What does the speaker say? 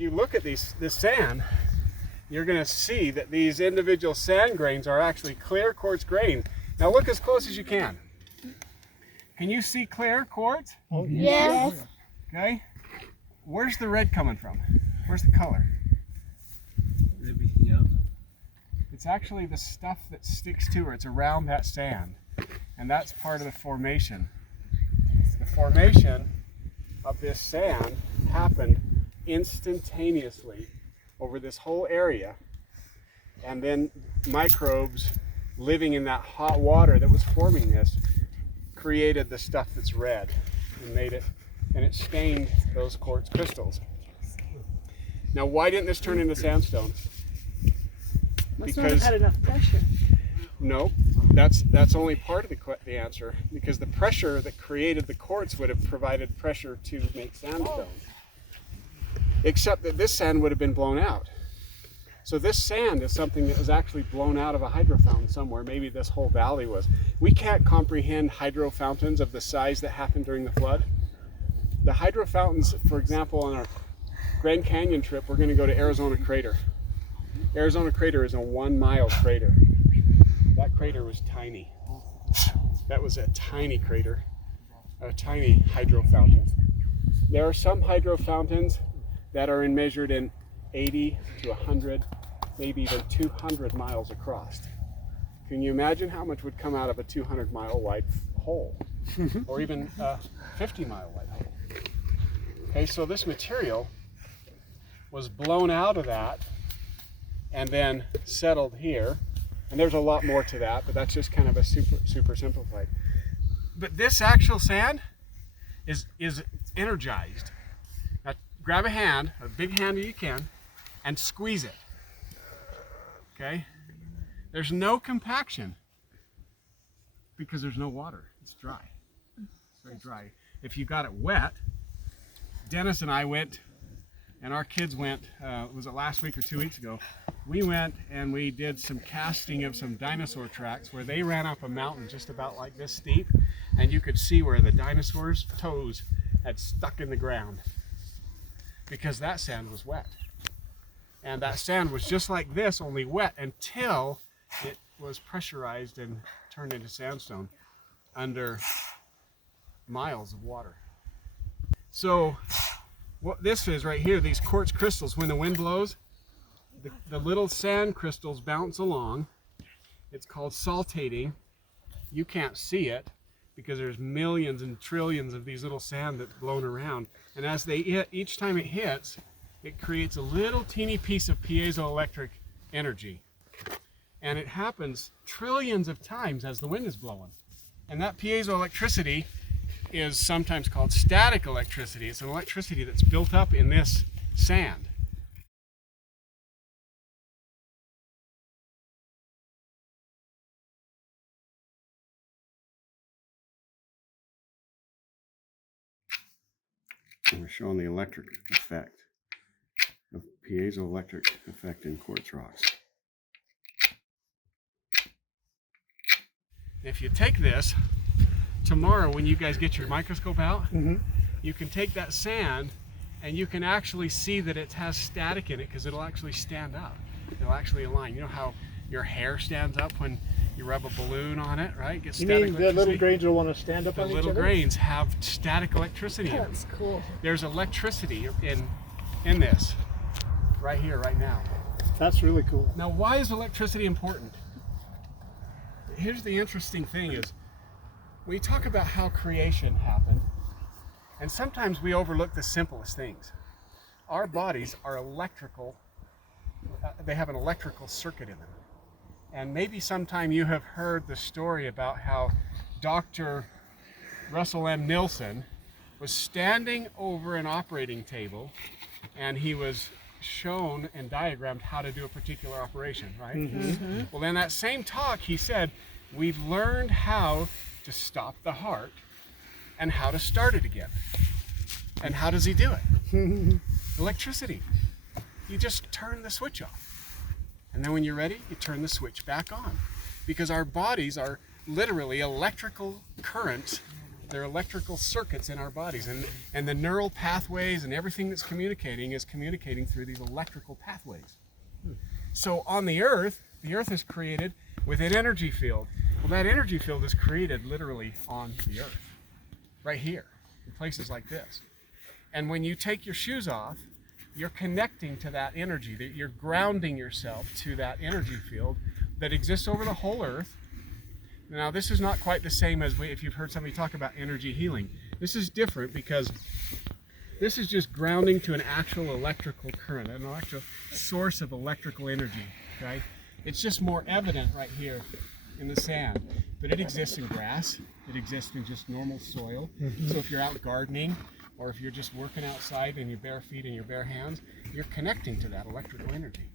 you look at this sand, you're going to see that these individual sand grains are actually clear quartz grains. Now look as close as you can. Can you see clear quartz? Yes. Okay. Where's the red coming from? Where's the color? Yeah. It's actually the stuff that sticks to her. It's around that sand. And that's part of the formation. The formation of this sand happened instantaneously over this whole area. And then microbes living in that hot water that was forming this created the stuff that's red and made it, and it stained those quartz crystals. Now, why didn't this turn into sandstone? Must not have had enough pressure. No, that's only part of the answer, because the pressure that created the quartz would have provided pressure to make sandstone. Except that this sand would have been blown out. So this sand is something that was actually blown out of a hydro fountain somewhere. Maybe this whole valley was. We can't comprehend hydro fountains of the size that happened during the flood. The hydro fountains, for example, on our Grand Canyon trip, we're going to go to Arizona Crater. Arizona Crater is a 1 mile crater. That crater was tiny. That was a tiny crater, a tiny hydro fountain. There are some hydro fountains that are measured in 80 to 100, maybe even 200 miles across. Can you imagine how much would come out of a 200-mile wide hole, or even a 50-mile wide hole? Okay, so this material was blown out of that and then settled here. And there's a lot more to that, but that's just kind of a super simplified. But this actual sand is energized. Now grab a hand, a big hand that you can, and squeeze it. Okay? There's no compaction because there's no water. It's dry. It's very dry. If you got it wet, Dennis and I went, and our kids went, was it last week or 2 weeks ago? We went and we did some casting of some dinosaur tracks where they ran up a mountain just about like this steep, and you could see where the dinosaurs' toes had stuck in the ground because that sand was wet. And that sand was just like this, only wet, until it was pressurized and turned into sandstone under miles of water. So what this is right here, these quartz crystals, when the wind blows, the little sand crystals bounce along. It's called saltating. You can't see it because there's millions and trillions of these little sand that's blown around. And as they hit, each time it hits, it creates a little teeny piece of piezoelectric energy. And it happens trillions of times as the wind is blowing. And that piezoelectricity is sometimes called static electricity. It's an electricity that's built up in this sand. We're showing the electric effect, the piezoelectric effect in quartz rocks. If you take this, tomorrow when you guys get your microscope out, you can take that sand and you can actually see that it has static in it because it'll actually stand up. It'll actually align. You know how your hair stands up when you rub a balloon on it, right? Gets static electricity. The little grains will want to stand up on each other? The little grains have static electricity in them. That's cool. There's electricity in this, right here, right now. That's really cool. Now, why is electricity important? Here's the interesting thing is, we talk about how creation happened, and sometimes we overlook the simplest things. Our bodies are electrical, they have an electrical circuit in them. And maybe sometime you have heard the story about how Dr. Russell M. Nilsson was standing over an operating table and he was shown and diagrammed how to do a particular operation, right? Well, in that same talk, he said, we've learned how to stop the heart and how to start it again. And how does he do it? Electricity. You just turn the switch off. And then when you're ready, you turn the switch back on. Because our bodies are literally electrical currents They're electrical circuits in our bodies, and the neural pathways and everything that's communicating is communicating through these electrical pathways. So on the Earth is created with an energy field. Well, that energy field is created literally on the Earth, right here, in places like this. And when you take your shoes off, you're connecting to that energy, that you're grounding yourself to that energy field that exists over the whole Earth. Now, this is not quite the same as if you've heard somebody talk about energy healing. This is different because this is just grounding to an actual electrical current, an actual source of electrical energy, okay? It's just more evident right here in the sand, but it exists in grass, it exists in just normal soil. So if you're out gardening, or if you're just working outside in your bare feet and your bare hands, you're connecting to that electrical energy.